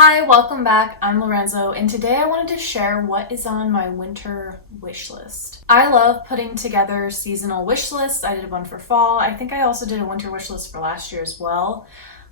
Hi, welcome back. I'm Lorenzo, and today I wanted to share what is on my winter wish list. I love putting together seasonal wish lists. I did one for fall. I think I also did a winter wish list for last year as well.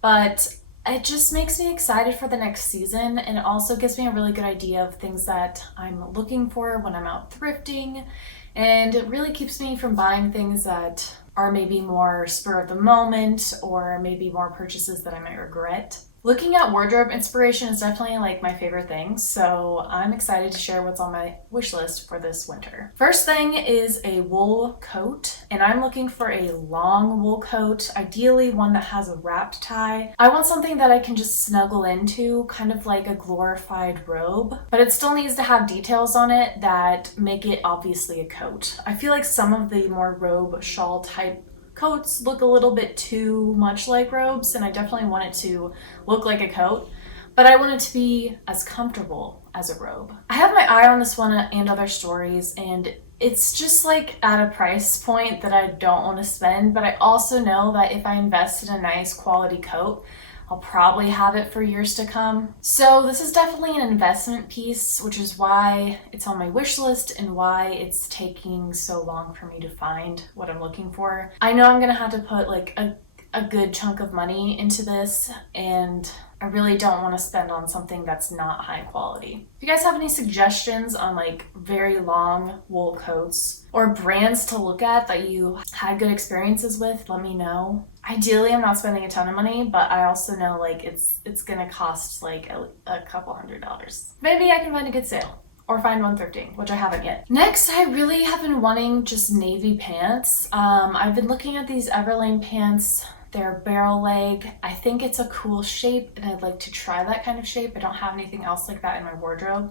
But it just makes me excited for the next season, and it also gives me a really good idea of things that I'm looking for when I'm out thrifting. And it really keeps me from buying things that are maybe more spur of the moment or maybe more purchases that I might regret. Looking at wardrobe inspiration is definitely like my favorite thing, so I'm excited to share what's on my wish list for this winter. First thing is a wool coat, and I'm looking for a long wool coat, ideally one that has a wrapped tie. I want something that I can just snuggle into, kind of like a glorified robe, but it still needs to have details on it that make it obviously a coat. I feel like some of the more robe shawl type coats look a little bit too much like robes, and I definitely want it to look like a coat, but I want it to be as comfortable as a robe. I have my eye on this one and other stories, and it's just like at a price point that I don't want to spend, but I also know that if I invest in a nice quality coat, I'll probably have it for years to come. So this is definitely an investment piece, which is why it's on my wish list and why it's taking so long for me to find what I'm looking for. I know I'm gonna have to put like a good chunk of money into this, and I really don't want to spend on something that's not high quality. If you guys have any suggestions on like very long wool coats or brands to look at that you had good experiences with, let me know. Ideally, I'm not spending a ton of money, but I also know like it's gonna cost like a couple $100s. Maybe I can find a good sale or find one thrifting, which I haven't yet. Next, I really have been wanting just navy pants. I've been looking at these Everlane pants. They're barrel leg. I think it's a cool shape, and I'd like to try that kind of shape. I don't have anything else like that in my wardrobe.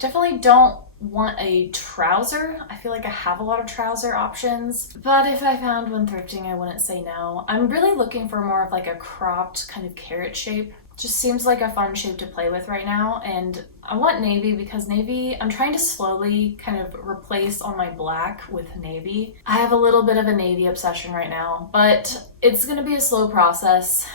Definitely don't want a trouser. I feel like I have a lot of trouser options, but if I found one thrifting, I wouldn't say no. I'm really looking for more of like a cropped kind of carrot shape. Just seems like a fun shape to play with right now, and I want navy because navy, I'm trying to slowly kind of replace all my black with navy. I have a little bit of a navy obsession right now, but it's gonna be a slow process.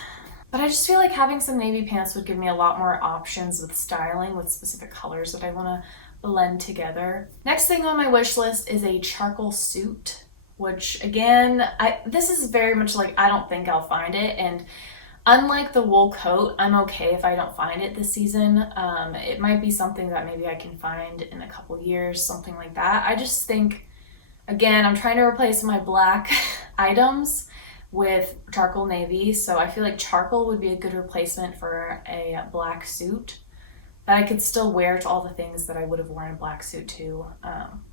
But I just feel like having some navy pants would give me a lot more options with styling with specific colors that I want to blend together. Next thing on my wish list is a charcoal suit, which again, this is very much like I don't think I'll find it, and unlike the wool coat, I'm okay if I don't find it this season. It might be something that maybe I can find in a couple years, something like that. I just think, again, I'm trying to replace my black items with charcoal navy, so I feel like charcoal would be a good replacement for a black suit that I could still wear to all the things that I would have worn a black suit to.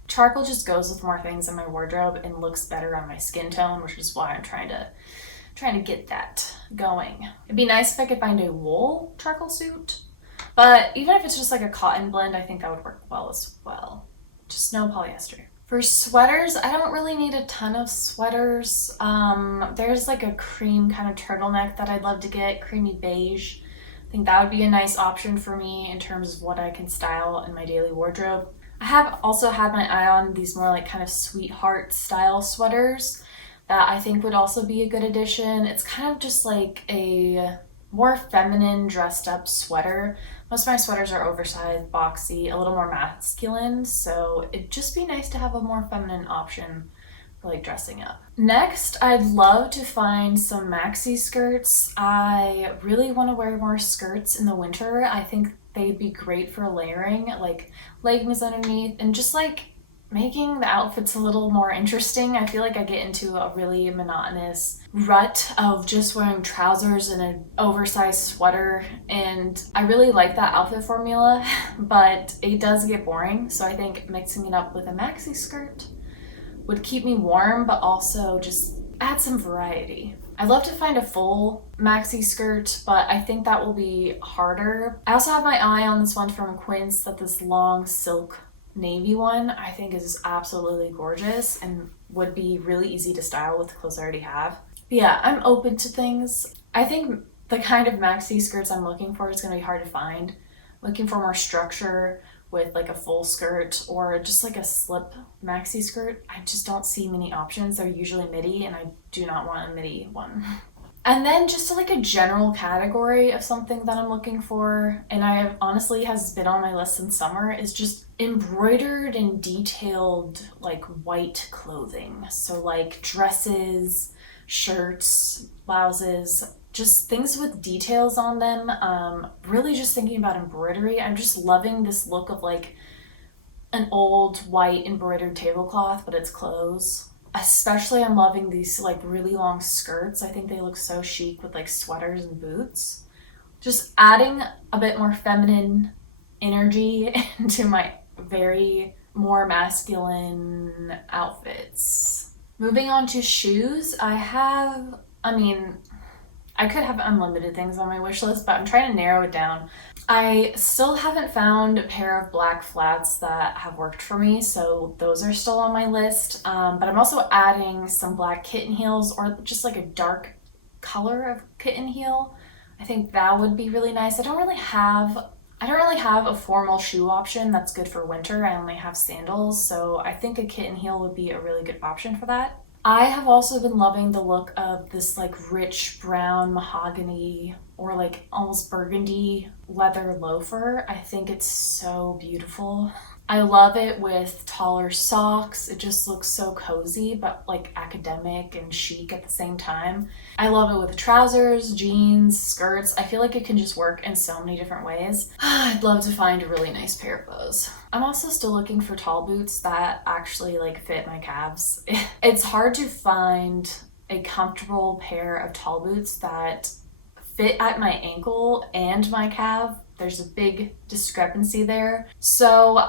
Charcoal just goes with more things in my wardrobe and looks better on my skin tone, which is why I'm trying to get that going. It'd be nice if I could find a wool charcoal suit, but even if it's just like a cotton blend, I think that would work well as well. Just no polyester. For sweaters, I don't really need a ton of sweaters. There's like a cream kind of turtleneck that I'd love to get, creamy beige. I think that would be a nice option for me in terms of what I can style in my daily wardrobe. I have also had my eye on these more like kind of sweetheart style sweaters that I think would also be a good addition. It's kind of just like a more feminine dressed up sweater. Most of my sweaters are oversized, boxy, a little more masculine, so it'd just be nice to have a more feminine option for like dressing up. Next, I'd love to find some maxi skirts. I really want to wear more skirts in the winter. I think they'd be great for layering, like leggings underneath, and just like making the outfits a little more interesting. I feel like I get into a really monotonous rut of just wearing trousers and an oversized sweater, and I really like that outfit formula, but it does get boring. So I think mixing it up with a maxi skirt would keep me warm, but also just add some variety. I'd love to find a full maxi skirt, but I think that will be harder. I also have my eye on this one from Quince, that this long silk navy one I think is absolutely gorgeous and would be really easy to style with the clothes I already have. But yeah, I'm open to things. I think the kind of maxi skirts I'm looking for is going to be hard to find. Looking for more structure with like a full skirt or just like a slip maxi skirt. I just don't see many options. They're usually midi, and I do not want a midi one. And then just like a general category of something that I'm looking for, and I have honestly has been on my list since summer, is just embroidered and detailed like white clothing. So like dresses, shirts, blouses, just things with details on them. Really just thinking about embroidery. I'm just loving this look of like an old white embroidered tablecloth, but it's clothes. Especially, I'm loving these like really long skirts. I think they look so chic with like sweaters and boots. Just adding a bit more feminine energy into my very more masculine outfits. Moving on to shoes, I mean, I could have unlimited things on my wish list, but I'm trying to narrow it down. I still haven't found a pair of black flats that have worked for me, so those are still on my list. But I'm also adding some black kitten heels or just like a dark color of kitten heel. I think that would be really nice. I don't really have a formal shoe option that's good for winter. I only have sandals, so I think a kitten heel would be a really good option for that. I have also been loving the look of this like rich brown mahogany or like almost burgundy leather loafer. I think it's so beautiful. I love it with taller socks. It just looks so cozy, but like academic and chic at the same time. I love it with trousers, jeans, skirts. I feel like it can just work in so many different ways. I'd love to find a really nice pair of those. I'm also still looking for tall boots that actually like fit my calves. It's hard to find a comfortable pair of tall boots that fit at my ankle and my calf. There's a big discrepancy there. So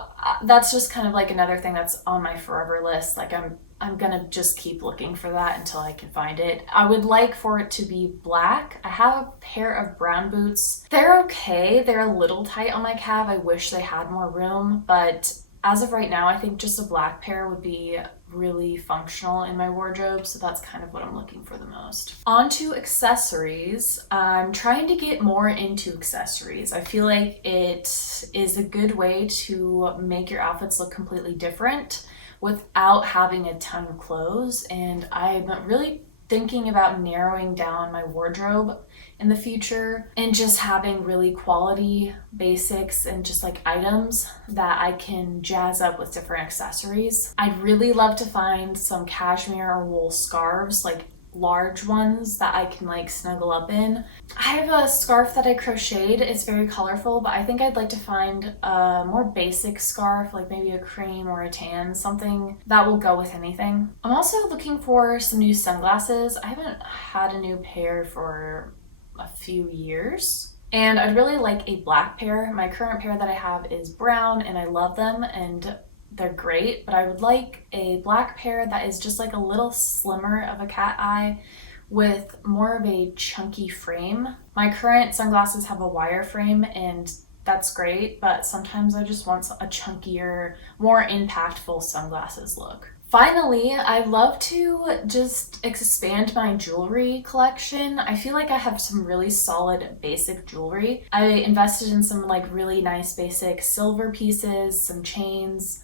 that's just kind of like another thing that's on my forever list. Like I'm gonna just keep looking for that until I can find it. I would like for it to be black. I have a pair of brown boots. They're okay. They're a little tight on my calf. I wish they had more room, but as of right now, I think just a black pair would be really functional in my wardrobe, so that's kind of what I'm looking for the most. On to accessories. I'm trying to get more into accessories. I feel like it is a good way to make your outfits look completely different without having a ton of clothes, and I'm really thinking about narrowing down my wardrobe in the future and just having really quality basics and just like items that I can jazz up with different accessories. I'd really love to find some cashmere or wool scarves, like large ones that I can like snuggle up in. I have a scarf that I crocheted. It's very colorful, but I think I'd like to find a more basic scarf, like maybe a cream or a tan, something that will go with anything. I'm also looking for some new sunglasses. I haven't had a new pair for a few years. And I'd really like a black pair. My current pair that I have is brown and I love them and they're great, but I would like a black pair that is just like a little slimmer of a cat eye with more of a chunky frame. My current sunglasses have a wire frame and that's great, but sometimes I just want a chunkier, more impactful sunglasses look. Finally, I love to just expand my jewelry collection. I feel like I have some really solid basic jewelry. I invested in some like really nice basic silver pieces, some chains,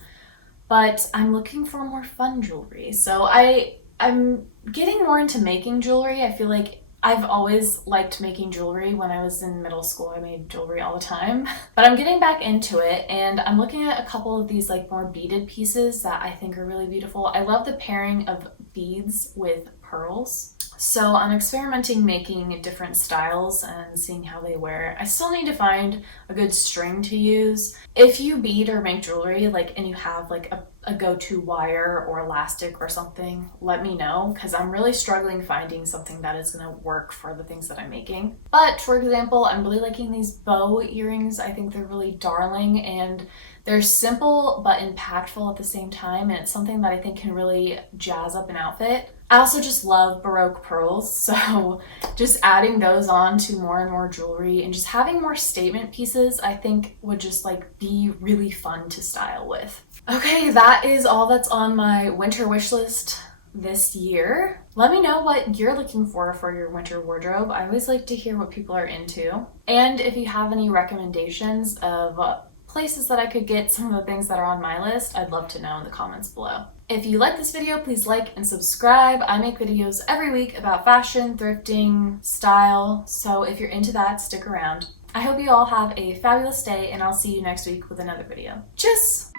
but I'm looking for more fun jewelry. So I'm getting more into making jewelry. I feel like I've always liked making jewelry. When I was in middle school, I made jewelry all the time. But I'm getting back into it and I'm looking at a couple of these like more beaded pieces that I think are really beautiful. I love the pairing of beads with pearls. So I'm experimenting making different styles and seeing how they wear. I still need to find a good string to use. If you bead or make jewelry and you have like a go-to wire or elastic or something, let me know because I'm really struggling finding something that is going to work for the things that I'm making. But for example, I'm really liking these bow earrings. I think they're really darling and they're simple but impactful at the same time, and it's something that I think can really jazz up an outfit. I also just love Baroque pearls, so just adding those on to more and more jewelry and just having more statement pieces I think would just be really fun to style with. Okay, that is all that's on my winter wish list this year. Let me know what you're looking for your winter wardrobe. I always like to hear what people are into. And if you have any recommendations of places that I could get some of the things that are on my list, I'd love to know in the comments below. If you like this video, please like and subscribe. I make videos every week about fashion, thrifting, style, so if you're into that, stick around. I hope you all have a fabulous day, and I'll see you next week with another video. Tschüss!